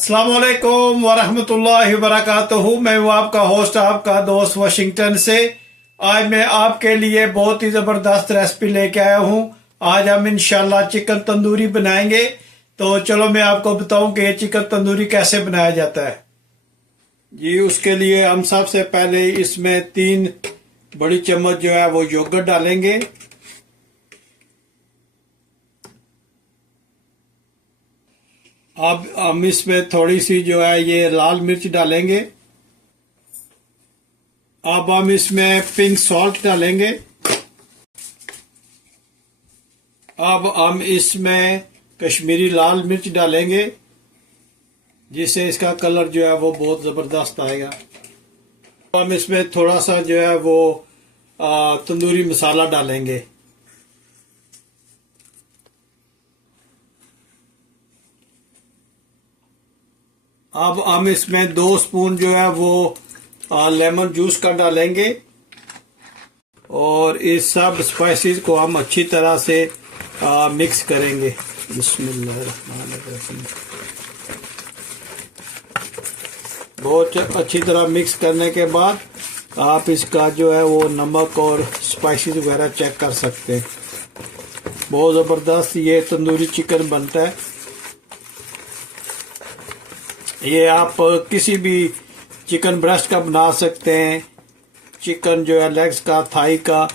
अस्सलाम वालेकुम वरहमतुल्लाहि वबरकातुहू। मैं हूँ आपका होस्ट, आपका दोस्त वाशिंगटन से। आज मैं आपके लिए बहुत ही ज़बरदस्त रेसिपी लेके आया हूँ। आज हम इंशाल्लाह चिकन तंदूरी बनाएंगे। तो चलो मैं आपको बताऊं कि चिकन तंदूरी कैसे बनाया जाता है। जी, उसके लिए हम सबसे पहले इसमें 3 बड़ी चम्मच जो है वो योगर्ट डालेंगे। अब हम इसमें थोड़ी सी जो है ये लाल मिर्च डालेंगे। अब हम इसमें पिंक सॉल्ट डालेंगे। अब हम इसमें कश्मीरी लाल मिर्च डालेंगे, जिससे इसका कलर जो है वो बहुत ज़बरदस्त आएगा। हम इसमें थोड़ा सा जो है वो तंदूरी मसाला डालेंगे। अब हम इसमें 2 स्पून जो है वो लेमन जूस का डालेंगे और इस सब स्पाइसेस को हम अच्छी तरह से मिक्स करेंगे। बिस्मिल्लाहिर्रहमानिर्रहीम। बहुत अच्छी तरह मिक्स करने के बाद आप इसका जो है वो नमक और स्पाइसेस वगैरह चेक कर सकते हैं। बहुत ज़बरदस्त ये तंदूरी चिकन बनता है। ये आप किसी भी चिकन ब्रेस्ट का बना सकते हैं, चिकन जो है लेग्स का, थाई का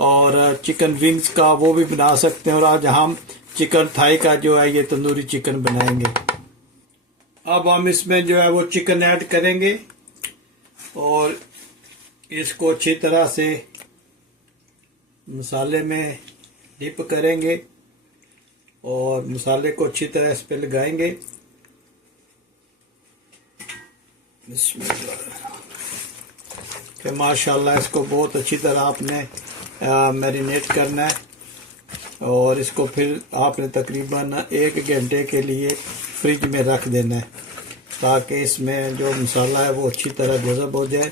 और चिकन विंग्स का वो भी बना सकते हैं। और आज हम चिकन थाई का जो है ये तंदूरी चिकन बनाएंगे। अब हम इसमें जो है वो चिकन ऐड करेंगे और इसको अच्छी तरह से मसाले में डिप करेंगे और मसाले को अच्छी तरह इस पे लगाएंगे। फिर माशाल्लाह इसको बहुत अच्छी तरह आपने मैरिनेट करना है और इसको फिर आपने तकरीबन 1 घंटे के लिए फ्रिज में रख देना है, ताकि इसमें जो मसाला है वो अच्छी तरह जज़ब हो जाए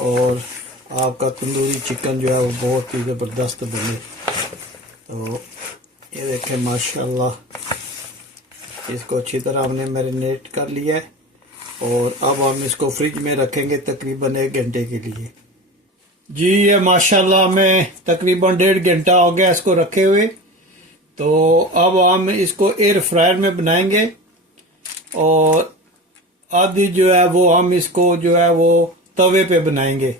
और आपका तंदूरी चिकन जो है वो बहुत ही ज़बरदस्त बने। तो ये देखें माशाल्लाह इसको अच्छी तरह हमने मैरिनेट कर लिया है और अब हम इसको फ्रिज में रखेंगे तकरीबन 1 घंटे के लिए। जी, ये माशाल्लाह में तकरीबन 1.5 घंटा हो गया इसको रखे हुए। तो अब हम इसको एयर फ्रायर में बनाएंगे और आधी जो है वो हम इसको जो है वो तवे पे बनाएंगे।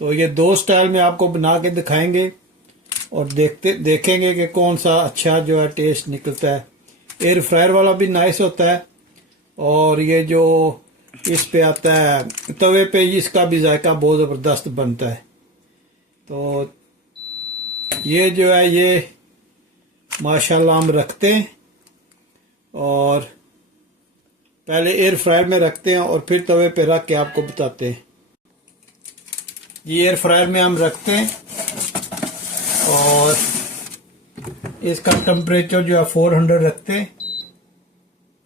तो ये 2 स्टाइल में आपको बना के दिखाएंगे और देखेंगे कि कौन सा अच्छा जो है टेस्ट निकलता है। एयर फ्रायर वाला भी नाइस होता है और ये जो इस पे आता है तवे पे, इसका भी जायका बहुत ज़बरदस्त बनता है। तो ये जो है ये माशाल्लाह हम रखते हैं और पहले एयर फ्रायर में रखते हैं और फिर तवे पे रख के आपको बताते हैं। ये एयर फ्रायर में हम रखते हैं और इसका टेम्परेचर जो है 400 रखते हैं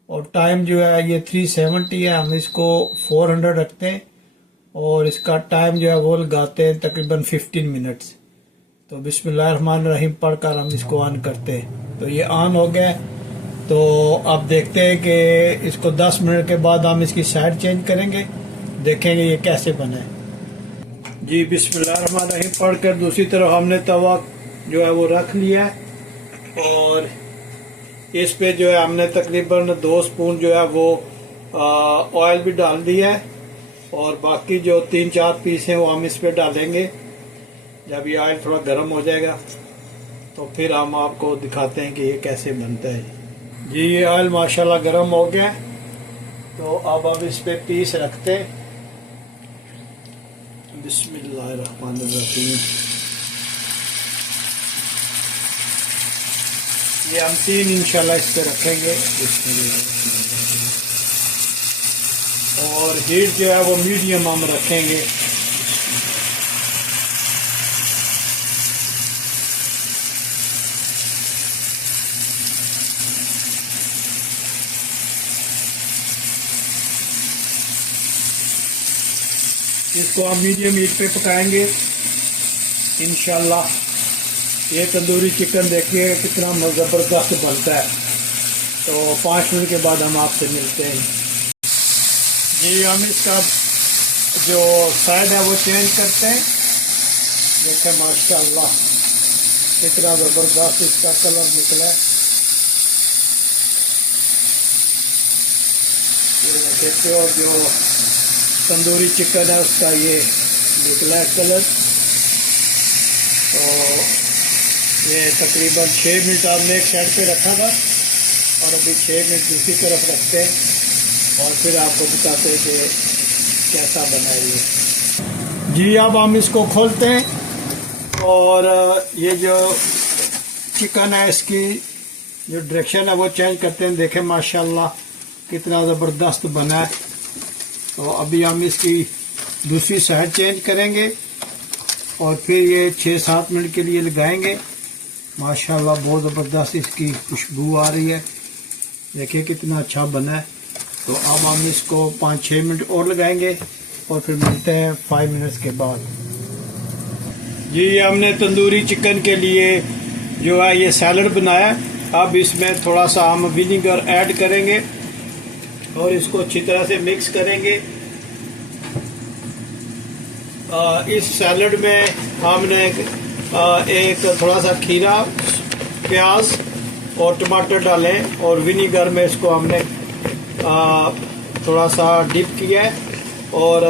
और टाइम जो है ये 370 है। हम इसको 400 रखते हैं और इसका टाइम जो है वो लगाते हैं तकरीबन 15 मिनट्स। तो बिस्मिल्लाहिर्रहमानिर्रहीम पढ़कर हम इसको ऑन करते हैं। तो ये ऑन हो गया। तो अब देखते हैं कि इसको 10 मिनट के बाद हम इसकी साइड चेंज करेंगे, देखेंगे ये कैसे बना है। जी, बिस्मिल्लाहिर्रहमानिर्रहीम पढ़कर दूसरी तरफ हमने तवा जो है वो रख लिया है और इस पे जो है हमने तकरीबन 2 स्पून जो है वो ऑयल भी डाल दिया है और बाकी जो 3-4 पीस हैं वो हम इस पे डालेंगे। जब ये ऑयल थोड़ा गर्म हो जाएगा तो फिर हम आपको दिखाते हैं कि ये कैसे बनता है। जी, ये ऑयल माशाल्लाह गर्म हो गया। तो अब हम इस पे पीस रखते हैं। बिस्मिल्लाहिर्रहमानिर्रहीम। ये हम 3 इंशाल्लाह इस पे रखेंगे और हीट जो है वो मीडियम हम रखेंगे। इसको हम मीडियम हीट पे पकाएंगे इंशाल्लाह। ये तंदूरी चिकन देखिए कितना ज़बरदस्त बनता है। तो 5 मिनट के बाद हम आपसे मिलते हैं। जी हम इसका जो साइड है वो चेंज करते हैं। देखें माशाल्लाह कितना ज़बरदस्त इसका कलर निकला है। ये देखते हो जो तंदूरी चिकन है उसका ये निकला है कलर। तो ये तकरीबन 6 मिनट आपने एक साइड पे रखा था और अभी 6 मिनट दूसरी तरफ रखते हैं और फिर आपको बताते हैं कि कैसा बना है ये। जी अब हम इसको खोलते हैं और ये जो चिकन है इसकी जो डायरेक्शन है वो चेंज करते हैं। देखें माशाल्लाह कितना ज़बरदस्त बना है। तो अभी हम इसकी दूसरी साइड चेंज करेंगे और फिर ये 6-7 मिनट के लिए लगाएंगे। माशाल्लाह बहुत ज़बरदस्त इसकी खुशबू आ रही है। देखिए कितना अच्छा बना है। तो अब हम इसको 5-6 मिनट और लगाएंगे और फिर मिलते हैं 5 मिनट्स के बाद। जी हमने तंदूरी चिकन के लिए जो है ये सैलड बनाया। अब इसमें थोड़ा सा हम विनीगर ऐड करेंगे और इसको अच्छी तरह से मिक्स करेंगे। इस सैलड में हमने एक थोड़ा सा खीरा, प्याज और टमाटर डाले और विनीगर में इसको हमने थोड़ा सा डिप किया है और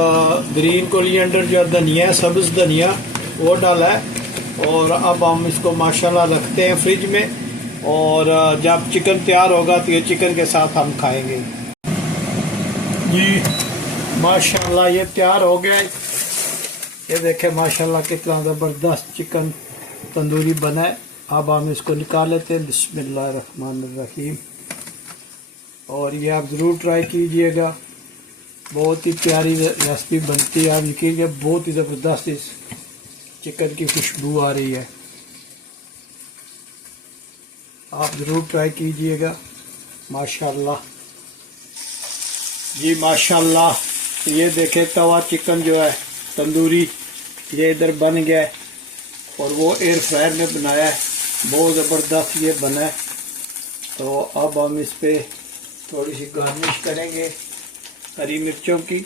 ग्रीन कोरिएंडर जो धनिया, सब्ज़ धनिया वो डाला है। और अब हम इसको माशाल्लाह रखते हैं फ्रिज में और जब चिकन तैयार होगा तो ये चिकन के साथ हम खाएंगे। जी माशाल्लाह ये तैयार हो गया है। ये देखें माशाल्लाह कितना ज़बरदस्त चिकन तंदूरी बना है। अब हम इसको निकाल लेते हैं। बिस्मिल्लाहिर्रहमानिर्रहीम। और ये आप ज़रूर ट्राई कीजिएगा, बहुत ही प्यारी रेसिपी बनती है। आप यकीन, बहुत ही ज़बरदस्त इस चिकन की खुशबू आ रही है। आप ज़रूर ट्राई कीजिएगा माशाल्लाह। जी माशाल्लाह ये देखें तवा चिकन जो है तंदूरी ये इधर बन गया है और वो एयर फ्रायर में बनाया है। बहुत ज़बरदस्त ये बना है। तो अब हम इस पे थोड़ी सी गार्निश करेंगे हरी मिर्चों की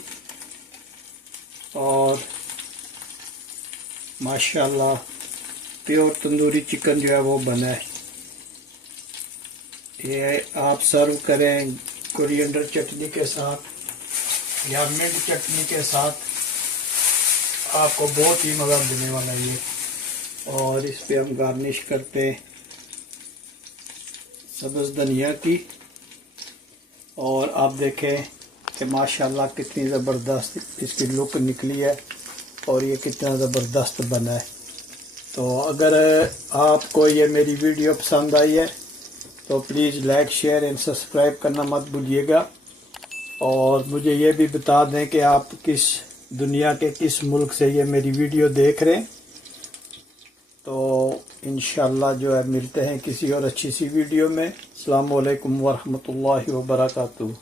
और माशाल्लाह प्योर तंदूरी चिकन जो है वो बना है। ये आप सर्व करें कोरिएंडर चटनी के साथ या मिंट चटनी के साथ, आपको बहुत ही मज़ा देने वाला है ये। और इस पे हम गार्निश करते हैं सब्ज़ धनिया की। और आप देखें कि माशाल्लाह कितनी ज़बरदस्त इसकी लुक निकली है और ये कितना ज़बरदस्त बना है। तो अगर आपको ये मेरी वीडियो पसंद आई है तो please like, share and subscribe करना मत भूलिएगा। और मुझे ये भी बता दें कि आप किस दुनिया के किस मुल्क से ये मेरी वीडियो देख रहे हैं। तो इंशाल्लाह जो है मिलते हैं किसी और अच्छी सी वीडियो में। अस्सलामु अलैकुम वरहमतुल्लाहि वबरकातुहू।